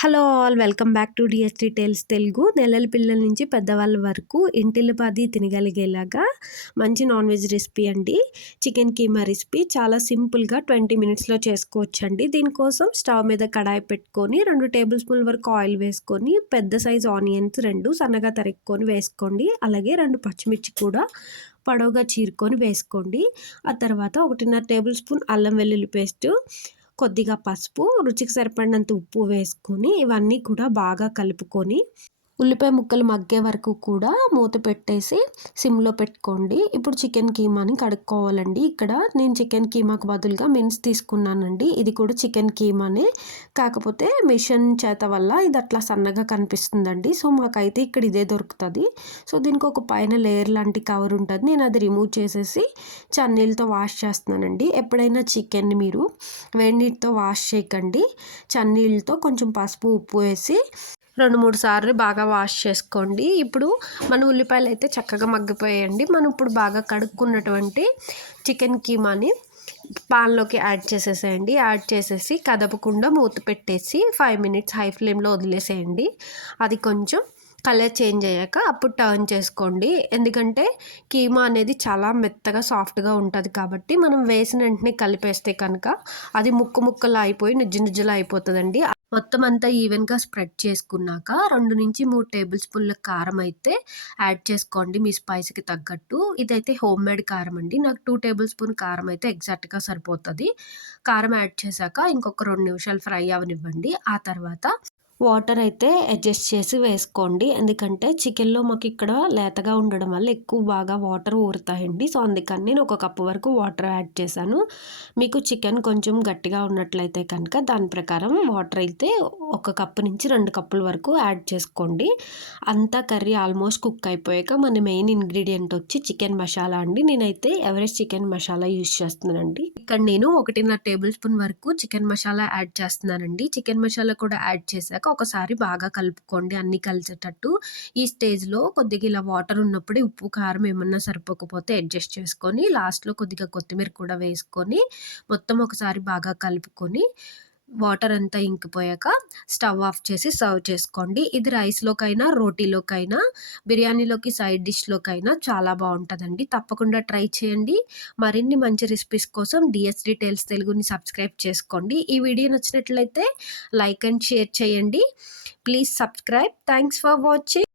Hello all welcome back to DST tales Telugu. నెలల పిల్లల నుంచి పెద్దవాళ్ళ వరకు ఇంటిల్లిపాది తినగలిగేలాగా మంచి నాన్ వెజ్ రెసిపీ అండి. చికెన్ కీమా రెసిపీ చాలా సింపుల్గా 20 మినిట్స్లో చేసుకోవచ్చండి. దీనికోసం స్టవ్ మీద కడాయి పెట్టుకొని 2 టేబుల్ స్పూన్ల వరకు ఆయిల్ వేసుకొని పెద్ద సైజ్ ఆనియన్స్ 2 సన్నగా తరుక్కొని వేసుకోండి. అలాగే 2 పచ్చిమిర్చి కూడా పొడవుగా చీరుకొని వేసుకోండి. ఆ తర్వాత 1.5 టేబుల్ స్పూన్ అల్లం వెల్లుల్లి పేస్టు, కొద్దిగా పసుపు, రుచికి సరిపడినంత ఉప్పు వేసుకొని ఇవన్నీ కూడా బాగా కలుపుకొని ఉల్లిపాయ ముక్కలు మగ్గే వరకు కూడా మూత పెట్టేసి సిమ్లో పెట్టుకోండి. ఇప్పుడు చికెన్ కీమాని కడుక్కోవాలండి. ఇక్కడ నేను చికెన్ కీమాకు బదులుగా మిన్స్ తీసుకున్నానండి. ఇది కూడా చికెన్ కీమానే, కాకపోతే మిషన్ చేత వల్ల ఇది అట్లా సన్నగా కనిపిస్తుందండి. సో మాకైతే ఇక్కడ ఇదే దొరుకుతుంది. సో దీనికి ఒక పైన లేయర్ లాంటి కవర్ ఉంటుంది. నేను అది రిమూవ్ చేసేసి చన్నీళ్ళతో వాష్ చేస్తున్నానండి. ఎప్పుడైనా చికెన్ని మీరు వేడి నీటితో వాష్ చేయకండి. చన్నీళ్ళతో కొంచెం పసుపు ఉప్పు వేసి 2-3 సార్లు బాగా వాష్ చేసుకోండి. ఇప్పుడు మన ఉల్లిపాయలు అయితే చక్కగా మగ్గిపోయాయండి. మనం ఇప్పుడు బాగా కడుక్కున్నటువంటి చికెన్ కీమాని పాన్లోకి యాడ్ చేసేసేయండి. యాడ్ చేసేసి కదపకుండా మూత పెట్టేసి 5 మినిట్స్ హై ఫ్లేమ్లో వదిలేసేయండి. అది కొంచెం కలర్ చేంజ్ అయ్యాక అప్పుడు టర్న్ చేసుకోండి. ఎందుకంటే కీమా అనేది చాలా మెత్తగా సాఫ్ట్గా ఉంటుంది కాబట్టి మనం వేసిన వెంటనే కలిపేస్తే కనుక అది ముక్కలా అయిపోయి నుజ్జులా అయిపోతుందండి. మొత్తం అంతా ఈవెన్గా స్ప్రెడ్ చేసుకున్నాక 2-3 టేబుల్ స్పూన్ల కారం అయితే యాడ్ చేసుకోండి మీ స్పైస్కి తగ్గట్టు. ఇదైతే హోమ్ మేడ్ కారం అండి. నాకు 2 టేబుల్ స్పూన్ కారం అయితే ఎగ్జాక్ట్గా సరిపోతుంది. కారం యాడ్ చేశాక ఇంకొక 2 నిమిషాలు ఫ్రై అవనివ్వండి. ఆ తర్వాత వాటర్ అయితే అడ్జస్ట్ చేసి వేసుకోండి. ఎందుకంటే చికెన్లో మాకు ఇక్కడ లేతగా ఉండడం వల్ల ఎక్కువ బాగా వాటర్ ఊరుతాయండి. సో అందుకని నేను 1 కప్పు వరకు వాటర్ యాడ్ చేశాను. మీకు చికెన్ కొంచెం గట్టిగా ఉన్నట్లయితే కనుక దాని ప్రకారం వాటర్ అయితే 1 కప్పు నుంచి 2 కప్పుల వరకు యాడ్ చేసుకోండి. అంతా కర్రీ ఆల్మోస్ట్ కుక్ అయిపోయాక మన మెయిన్ ఇంగ్రీడియంట్ వచ్చి చికెన్ మసాలా అండి. నేనైతే ఎవరెస్ట్ చికెన్ మసాలా యూస్ చేస్తున్నానండి. ఇక్కడ నేను 1.5 టేబుల్ స్పూన్ వరకు చికెన్ మసాలా యాడ్ చేస్తున్నానండి. చికెన్ మసాలా కూడా యాడ్ చేశాక ఒకసారి బాగా కలుపుకోండి అన్నీ కలిసేటట్టు. ఈ స్టేజ్లో కొద్దిగా ఇలా వాటర్ ఉన్నప్పుడే ఉప్పు కారం ఏమన్నా సరిపోకపోతే అడ్జస్ట్ చేసుకొని లాస్ట్లో కొద్దిగా కొత్తిమీర కూడా వేసుకొని మొత్తం ఒకసారి బాగా కలుపుకొని వాటర్ అంతా ఇంకిపోయాక స్టవ్ ఆఫ్ చేసి సర్వ్ చేసుకోండి. ఇది రైస్లోకైనా రోటీలోకైనా బిర్యానీలోకి సైడ్ డిష్లోకైనా చాలా బాగుంటుందండి. తప్పకుండా ట్రై చేయండి. మరిన్ని మంచి రెసిపీస్ కోసం డిఎస్ డీటెయిల్స్ తెలుగుని సబ్స్క్రైబ్ చేసుకోండి. ఈ వీడియో నచ్చినట్లయితే లైక్ అండ్ షేర్ చేయండి. Please subscribe. Thanks for watching.